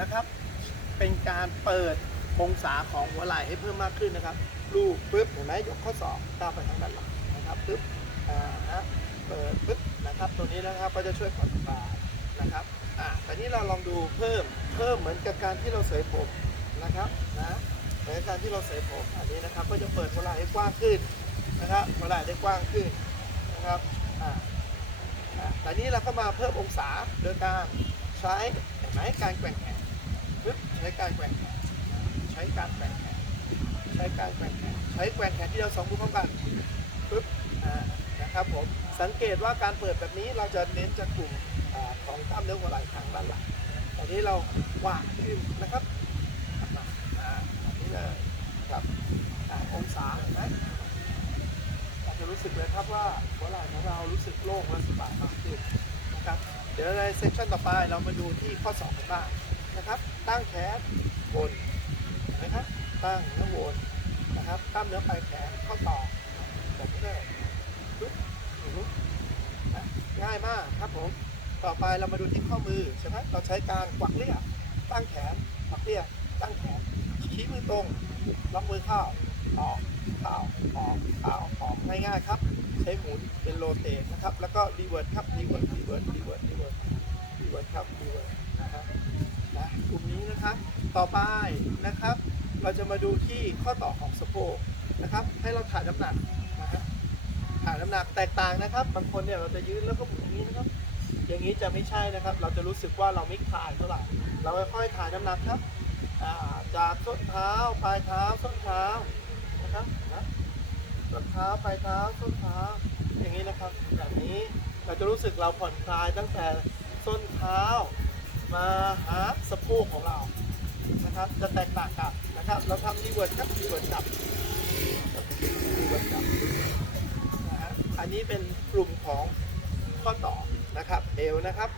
นะครับ เป็นการเปิดองศาของหัวไหล่ให้เพิ่มมากขึ้นนะครับ ลูกปึ๊บเห็นไหมยกข้อศอกก้าวไปทางด้านหลังนะครับปึ๊บอ่าฮะเปิดปึ๊บนะครับ ตัวนี้นะครับก็จะช่วยผ่อนคลายนะครับอ่าแต่นี้เราลองดูเพิ่มเพิ่มเหมือนกับการที่เราเสยผมนะครับนะเหมือนการที่เราเสยผมอันนี้นะครับ ก็จะเปิดหัวไหล่ให้กว้างขึ้นนะครับหัวไหล่ได้กว้างขึ้นนะครับอ่าแต่นี้เราก็มาเพิ่มองศาโดยการใช้เห็นไหมการแกว่งแขน ปึ๊บใช้การแกว่งแขนใช้การแกว่งแขนใช้การแกว่งแขนใช้แกว่งแขนที่เราสองมือพร้อมกันปึ๊บนะครับผมสังเกตว่าการเปิดแบบนี้เราจะเน้นจากกลุ่มของกล้ามเนื้อหัวไหล่ทางด้านหลังต่นี้เราวางขึ้นนะครับอ่าอ่าแบบนี้เลยครับอ่าองศาเห็นไหมเราจะรู้สึกเลยครับว่าหัวไหล่ของเรารู้สึกโล่งและสบายมากขึ้นนะครับเดี๋ยวในเซสชั่นต่อไปเรามาดูที่ข้อ2กันบ้าง นะครับ ตั้งแขนบนนะครับ ตั้งแล้ววนนะครับกล้ามเนื้อปลายแขนเข้อต่อแบบนี้เลยปึ๊บอื้อหือนะง่ายมากครับผม ต่อไปเรามาดูที่ข้อมือใช่ไหมเราใช้การกวักเรียกตั้งแขนกวักเรียกตั้งแขนชี้มือตรงล็อกมือเข้าออกเข้าออกเข้าออกง่ายๆครับ ใช้หมุนเป็นโรเตทนะครับ แล้วก็รีเวิร์ดครับรีเวิร์ดรีเวิร์ดรีเวิร์ดรีเวิร์ดรีเวิร์ดครับรีเวิร์ดนะครับนะกลุ่มนี้นะครับ ต่อไปนะครับ เราจะมาดูที่ข้อต่อของสะโพกนะครับ ให้เราถ่ายน้ำหนักนะฮะถ่ายน้ำหนักแตกต่างนะครับ บางคนเนี่ยเราจะยืนแล้วก็หมุนอย่างนี้นะครับ อย่างนี้จะไม่ใช่นะครับ เราจะรู้สึกว่าเราไม่ถ่ายเท่าไหร่เราค่อยๆถ่ายน้ำหนักครับจากส้นเท้าปลายเท้าส้นเท้านะครับนะส้นเท้าปลายเท้าส้นเท้า อย่างนี้นะครับ แบบนี้เราจะรู้สึกเราผ่อนคลายตั้งแต่ส้นเท้ามาหาสะโพกของเรา นะครับ จะแตกต่างกันนะครับ เราทำรีเวิร์ดครับรีเวิร์ดจับรีเวิร์ดจับนะฮะอันนี้เป็นกลุ่มของข้อต่อนะครับเอวนะครับ